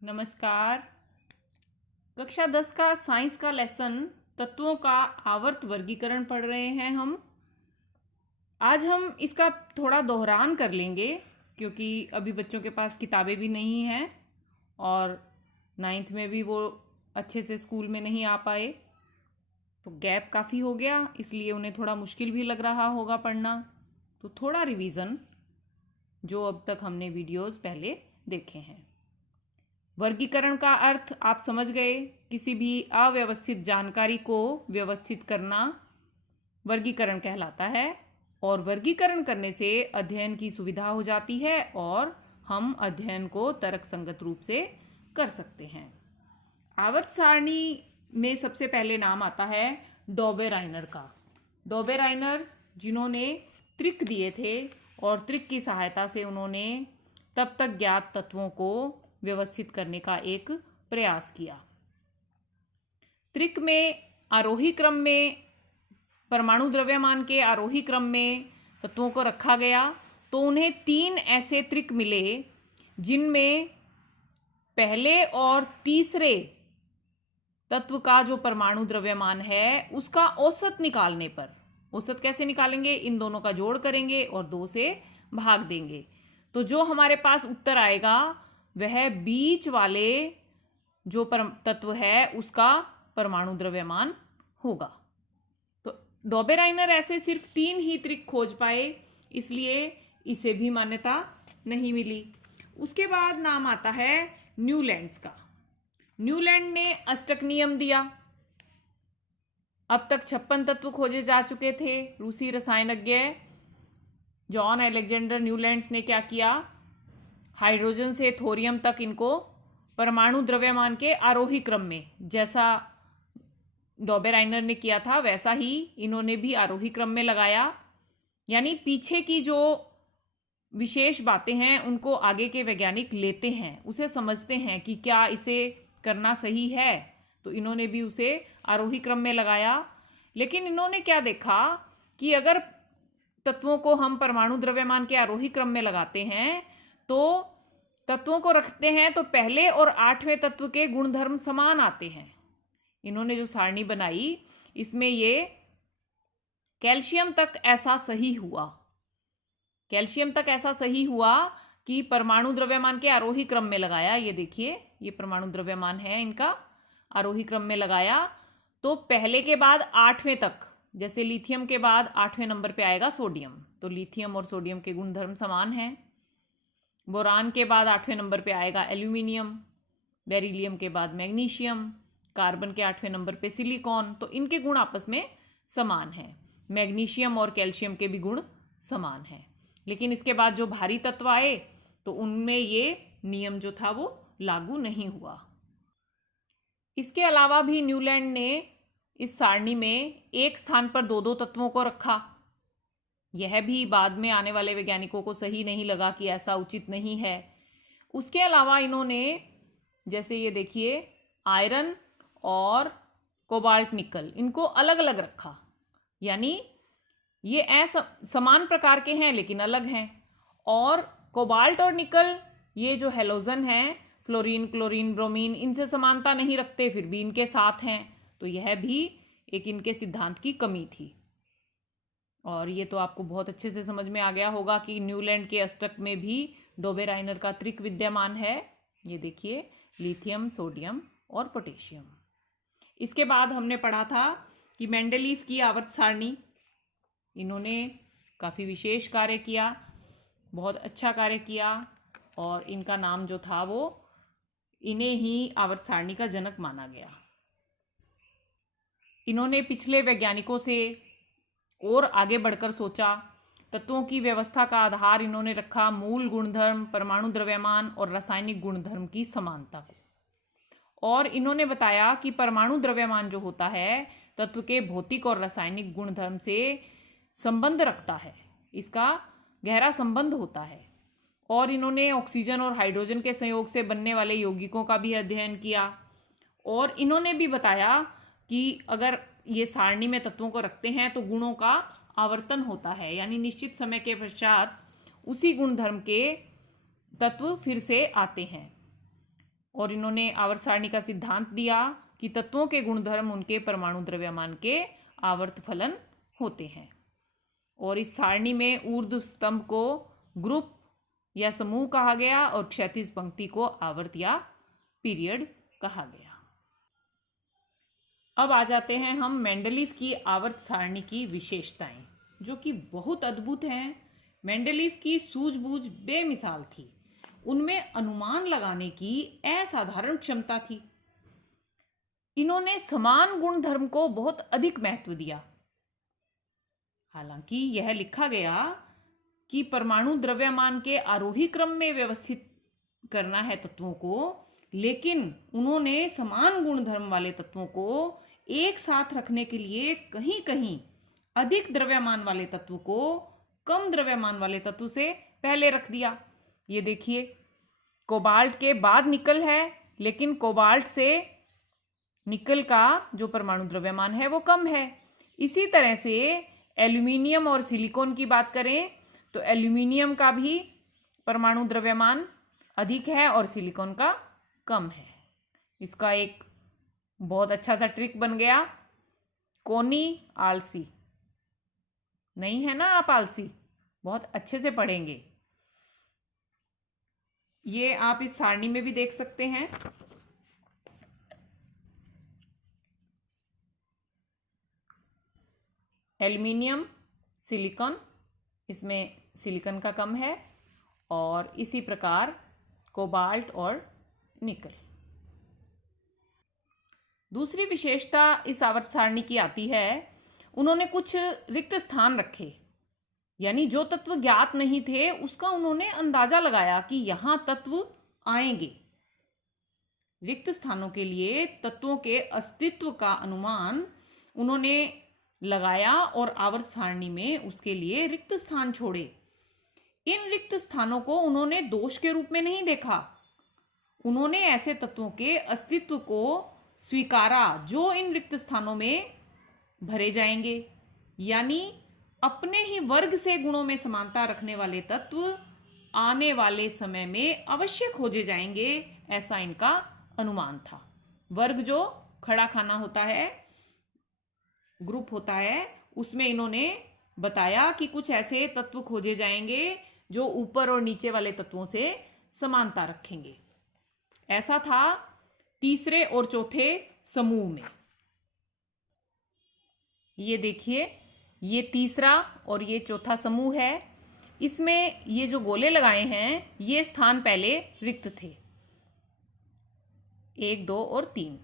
नमस्कार। कक्षा 10 का साइंस का लेसन तत्वों का आवर्त वर्गीकरण पढ़ रहे हैं हम। आज हम इसका थोड़ा दोहरान कर लेंगे क्योंकि अभी बच्चों के पास किताबें भी नहीं हैं और 9th में भी वो अच्छे से स्कूल में नहीं आ पाए, तो गैप काफ़ी हो गया, इसलिए उन्हें थोड़ा मुश्किल भी लग रहा होगा पढ़ना। तो थोड़ा रिवीजन जो अब तक हमने वीडियोस पहले देखे हैं। वर्गीकरण का अर्थ आप समझ गए, किसी भी अव्यवस्थित जानकारी को व्यवस्थित करना वर्गीकरण कहलाता है। और वर्गीकरण करने से अध्ययन की सुविधा हो जाती है और हम अध्ययन को तर्कसंगत रूप से कर सकते हैं। आवर्त सारणी में सबसे पहले नाम आता है डॉबेराइनर का। डॉबेराइनर जिन्होंने त्रिक दिए थे और त्रिक की सहायता से उन्होंने तब तक ज्ञात तत्वों को व्यवस्थित करने का एक प्रयास किया। त्रिक में आरोही क्रम में, परमाणु द्रव्यमान के आरोही क्रम में तत्वों को रखा गया, तो उन्हें 3 ऐसे त्रिक मिले जिनमें पहले और तीसरे तत्व का जो परमाणु द्रव्यमान है उसका औसत निकालने पर, औसत कैसे निकालेंगे, इन दोनों का जोड़ करेंगे और 2 से भाग देंगे, तो जो हमारे पास उत्तर आएगा वह बीच वाले जो तत्व है उसका परमाणु द्रव्यमान होगा। तो डॉबेराइनर ऐसे सिर्फ 3 ही त्रिक खोज पाए, इसलिए इसे भी मान्यता नहीं मिली। उसके बाद नाम आता है न्यूलैंड्स का। न्यूलैंड ने अष्टक नियम दिया। अब तक 56 तत्व खोजे जा चुके थे। रूसी रसायनज्ञ जॉन अलेक्जेंडर न्यूलैंड्स ने क्या किया, हाइड्रोजन से थोरियम तक इनको परमाणु द्रव्यमान के आरोही क्रम में, जैसा डॉबेराइनर ने किया था वैसा ही इन्होंने भी आरोही क्रम में लगाया। यानी पीछे की जो विशेष बातें हैं उनको आगे के वैज्ञानिक लेते हैं, उसे समझते हैं कि क्या इसे करना सही है, तो इन्होंने भी उसे आरोही क्रम में लगाया। लेकिन इन्होंने क्या देखा कि अगर तत्वों को हम परमाणु द्रव्यमान के आरोही क्रम में लगाते हैं तो तत्वों को रखते हैं तो पहले और 8वें तत्व के गुणधर्म समान आते हैं। इन्होंने जो सारणी बनाई इसमें ये कैल्शियम तक ऐसा सही हुआ, कैल्शियम तक ऐसा सही हुआ कि परमाणु द्रव्यमान के आरोही क्रम में लगाया। ये देखिए, ये परमाणु द्रव्यमान है इनका, आरोही क्रम में लगाया तो पहले के बाद 8वें तक, जैसे लिथियम के बाद 8वें नंबर पे आएगा सोडियम, तो लिथियम और सोडियम के गुणधर्म समान हैं। बोरान के बाद 8वें नंबर पे आएगा एल्यूमिनियम, बेरिलियम के बाद मैग्नीशियम, कार्बन के 8वें नंबर पे सिलिकॉन, तो इनके गुण आपस में समान हैं। मैग्नीशियम और कैल्शियम के भी गुण समान हैं। लेकिन इसके बाद जो भारी तत्व आए तो उनमें ये नियम जो था वो लागू नहीं हुआ। इसके अलावा भी न्यूलैंड ने इस सारणी में एक स्थान पर 2-2 तत्वों को रखा। यह भी बाद में आने वाले वैज्ञानिकों को सही नहीं लगा कि ऐसा उचित नहीं है। उसके अलावा इन्होंने, जैसे ये देखिए, आयरन और कोबाल्ट निकल, इनको अलग अलग रखा। यानी ये समान प्रकार के हैं लेकिन अलग हैं। और कोबाल्ट और निकल ये जो हैलोजन हैं, फ्लोरीन, क्लोरीन, ब्रोमीन, इनसे समानता नहीं रखते, फिर भी इनके साथ हैं, तो यह भी एक इनके सिद्धांत की कमी थी। और ये तो आपको बहुत अच्छे से समझ में आ गया होगा कि न्यूलैंड के अष्टक में भी डॉबेराइनर का त्रिक विद्यमान है। ये देखिए, लिथियम, सोडियम और पोटेशियम। इसके बाद हमने पढ़ा था कि मेंडलीफ की आवर्त सारणी, इन्होंने काफ़ी विशेष कार्य किया, बहुत अच्छा कार्य किया, और इनका नाम जो था वो, इन्हें ही आवर्त सारणी का जनक माना गया। इन्होंने पिछले वैज्ञानिकों से और आगे बढ़कर सोचा, तत्वों की व्यवस्था का आधार इन्होंने रखा मूल गुणधर्म, परमाणु द्रव्यमान और रासायनिक गुणधर्म की समानता को। और इन्होंने बताया कि परमाणु द्रव्यमान जो होता है तत्व के भौतिक और रासायनिक गुणधर्म से संबंध रखता है, इसका गहरा संबंध होता है। और इन्होंने ऑक्सीजन और हाइड्रोजन के संयोग से बनने वाले यौगिकों का भी अध्ययन किया। और इन्होंने भी बताया कि अगर ये सारणी में तत्वों को रखते हैं तो गुणों का आवर्तन होता है, यानी निश्चित समय के पश्चात उसी गुणधर्म के तत्व फिर से आते हैं। और इन्होंने आवर्त सारणी का सिद्धांत दिया कि तत्वों के गुणधर्म उनके परमाणु द्रव्यमान के आवर्त फलन होते हैं। और इस सारणी में ऊर्ध्व स्तंभ को ग्रुप या समूह कहा गया और क्षैतिज पंक्ति को आवर्त या पीरियड कहा गया। अब आ जाते हैं हम मेंडलीव की आवर्त सारणी की विशेषताएं, जो कि बहुत अद्भुत हैं। मेंडलीव की सूझबूझ बेमिसाल थी। उनमें अनुमान लगाने की असाधारण क्षमता थी। इन्होंने समान गुणधर्म को बहुत अधिक महत्व दिया। हालांकि यह लिखा गया कि परमाणु द्रव्यमान के आरोही क्रम में व्यवस्थित करना है तत्वों को, लेकिन उन्होंने समान गुणधर्म वाले तत्वों को एक साथ रखने के लिए कहीं कहीं अधिक द्रव्यमान वाले तत्व को कम द्रव्यमान वाले तत्व से पहले रख दिया। ये देखिए, कोबाल्ट के बाद निकल है, लेकिन कोबाल्ट से निकल का जो परमाणु द्रव्यमान है वो कम है। इसी तरह से एल्यूमिनियम और सिलिकॉन की बात करें तो एल्यूमिनियम का भी परमाणु द्रव्यमान अधिक है और सिलिकॉन का कम है। इसका एक बहुत अच्छा सा ट्रिक बन गया, कोनी आलसी। नहीं है ना आप आलसी? बहुत अच्छे से पढ़ेंगे। ये आप इस सारणी में भी देख सकते हैं। एल्यूमिनियम, सिलिकॉन, इसमें सिलिकॉन का कम है, और इसी प्रकार कोबाल्ट और निकल। दूसरी विशेषता इस आवर्त सारणी की आती है, उन्होंने कुछ रिक्त स्थान रखे, यानी जो तत्व ज्ञात नहीं थे उसका उन्होंने अंदाजा लगाया कि यहां तत्व आएंगे। रिक्त स्थानों के लिए तत्वों के अस्तित्व का अनुमान उन्होंने लगाया और आवर्त सारणी में उसके लिए रिक्त स्थान छोड़े। इन रिक्त स्थानों को उन्होंने दोष के रूप में नहीं देखा। उन्होंने ऐसे तत्वों के अस्तित्व को स्वीकारा जो इन रिक्त स्थानों में भरे जाएंगे, यानी अपने ही वर्ग से गुणों में समानता रखने वाले तत्व आने वाले समय में अवश्य खोजे जाएंगे, ऐसा इनका अनुमान था। वर्ग जो खड़ा खाना होता है, ग्रुप होता है, उसमें इन्होंने बताया कि कुछ ऐसे तत्व खोजे जाएंगे जो ऊपर और नीचे वाले तत्वों से समानता रखेंगे। ऐसा था तीसरे और चौथे समूह में। ये देखिए, ये तीसरा और ये चौथा समूह है। इसमें ये जो गोले लगाए हैं, ये स्थान पहले रिक्त थे, 1, 2 और 3।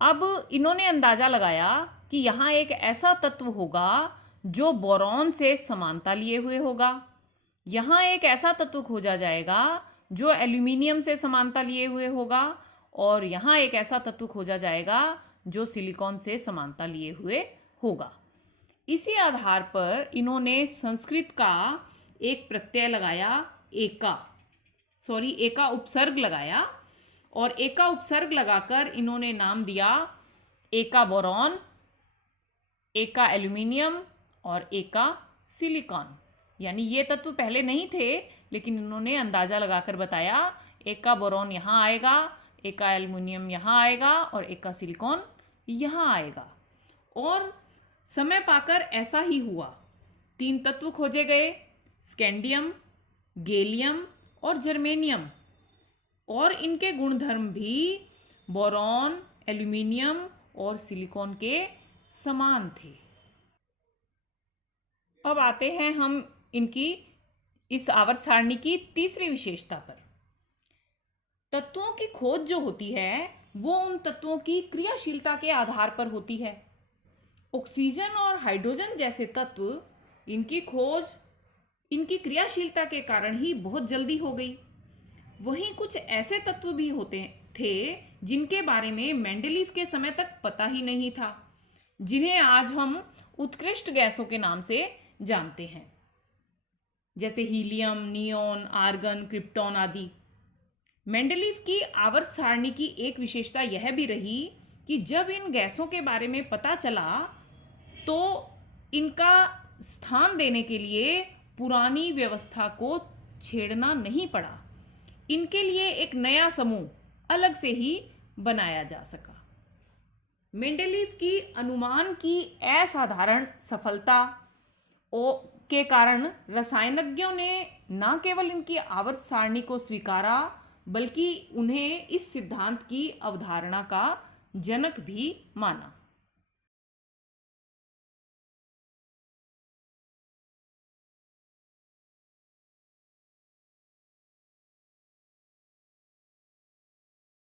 अब इन्होंने अंदाजा लगाया कि यहाँ एक ऐसा तत्व होगा जो बोरॉन से समानता लिए हुए होगा। यहाँ एक ऐसा तत्व खोजा जाएगा जो एल्यूमिनियम से समानता लिए हुए होगा, और यहाँ एक ऐसा तत्व खोजा जाएगा जो सिलिकॉन से समानता लिए हुए होगा। इसी आधार पर इन्होंने संस्कृत का एक प्रत्यय लगाया, एका उपसर्ग लगाया, और एका उपसर्ग लगाकर इन्होंने नाम दिया एका बोरॉन, एका एल्यूमिनियम और एका सिलिकॉन। यानी ये तत्व पहले नहीं थे, लेकिन इन्होंने अंदाजा लगाकर बताया एका बोरॉन यहाँ आएगा, एका एल्यूमिनियम यहाँ आएगा और एका सिलिकॉन यहाँ आएगा। और समय पाकर ऐसा ही हुआ। 3 तत्व खोजे गए, स्कैंडियम, गैलियम और जर्मेनियम, और इनके गुणधर्म भी बोरॉन, एल्यूमिनियम और सिलिकॉन के समान थे। अब आते हैं हम इनकी इस आवर्त सारणी की तीसरी विशेषता पर। तत्वों की खोज जो होती है वो उन तत्वों की क्रियाशीलता के आधार पर होती है। ऑक्सीजन और हाइड्रोजन जैसे तत्व, इनकी खोज इनकी क्रियाशीलता के कारण ही बहुत जल्दी हो गई। वहीं कुछ ऐसे तत्व भी होते थे जिनके बारे में मेंडलीव के समय तक पता ही नहीं था, जिन्हें आज हम उत्कृष्ट गैसों के नाम से जानते हैं, जैसे हीलियम, नियोन, आर्गन, क्रिप्टॉन आदि। मेंडलीव की आवर्त सारणी की एक विशेषता यह भी रही कि जब इन गैसों के बारे में पता चला तो इनका स्थान देने के लिए पुरानी व्यवस्था को छेड़ना नहीं पड़ा। इनके लिए एक नया समूह अलग से ही बनाया जा सका। मेंडेलीव की अनुमान की असाधारण सफलता के कारण रसायनज्ञों ने न केवल इनकी आवर्त सारणी को स्वीकारा बल्कि उन्हें इस सिद्धांत की अवधारणा का जनक भी माना।